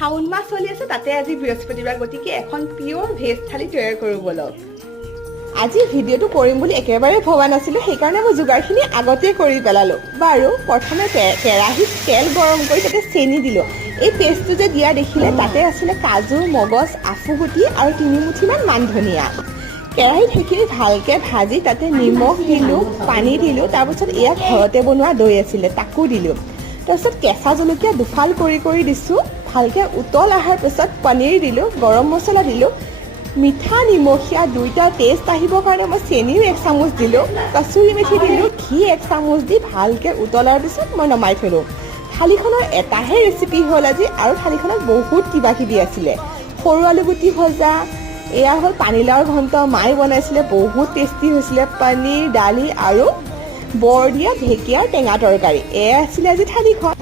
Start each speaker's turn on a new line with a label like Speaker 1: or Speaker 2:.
Speaker 1: শাওণ মাহ চলি আছে, তাতে আজি বৃহস্পতিবাৰ গতিকে এখন পিয়'ৰ ভেজ থালি তৈয়াৰ কৰোঁ ব'লক। আজি ভিডিঅ'টো কৰিম বুলি একেবাৰে ভবা নাছিলোঁ, সেইকাৰণে মই যোগাৰখিনি আগতে কৰি পেলালোঁ। বাৰু, প্ৰথমে কেৰাহীত তেল গৰম কৰি তাতে চেনি দিলোঁ। এই পেষ্টটো যে দিয়া দেখিলে, তাতে আছিলে কাজু, মগজ, আফুগুটি আৰু তিনিমুঠিমান মান ধনিয়া কেৰাহীত সেইখিনি ভালকৈ ভাজি তাতে নিমখ দিলোঁ, পানী দিলোঁ, তাৰপিছত এয়া ঘৰতে বনোৱা দৈ আছিলে, তাকো দিলোঁ। তাৰপিছত কেঁচা জলকীয়া দুফাল কৰি কৰি দিছোঁ। ভালকৈ উতল অহাৰ পিছত পনীৰ দিলোঁ, গৰম মছলা দিলোঁ, মিঠা নিমখীয়া দুইটা টেষ্ট আহিবৰ কাৰণে মই চেনিও এক চামুচ দিলোঁ, কচুৰি মেথি দিলোঁ, ঘি এক চামুচ দি ভালকৈ উতলাৰ পিছত মই নমাই থলোঁ। থালিখনৰ এটাহে ৰেচিপি হ'ল আজি আৰু থালিখনত বহুত কিবা কিবি আছিলে। সৰু আলু গুটি ভজা, এয়া হ'ল পানীলাওৰ ঘণ্ট, মায়ে বনাইছিলে, বহুত টেষ্টি হৈছিলে, পনীৰ, দালি আৰু বৰ দিয়া ঢেকীয়াৰ টেঙা তৰকাৰী। এয়া আছিলে আজি থালিখন।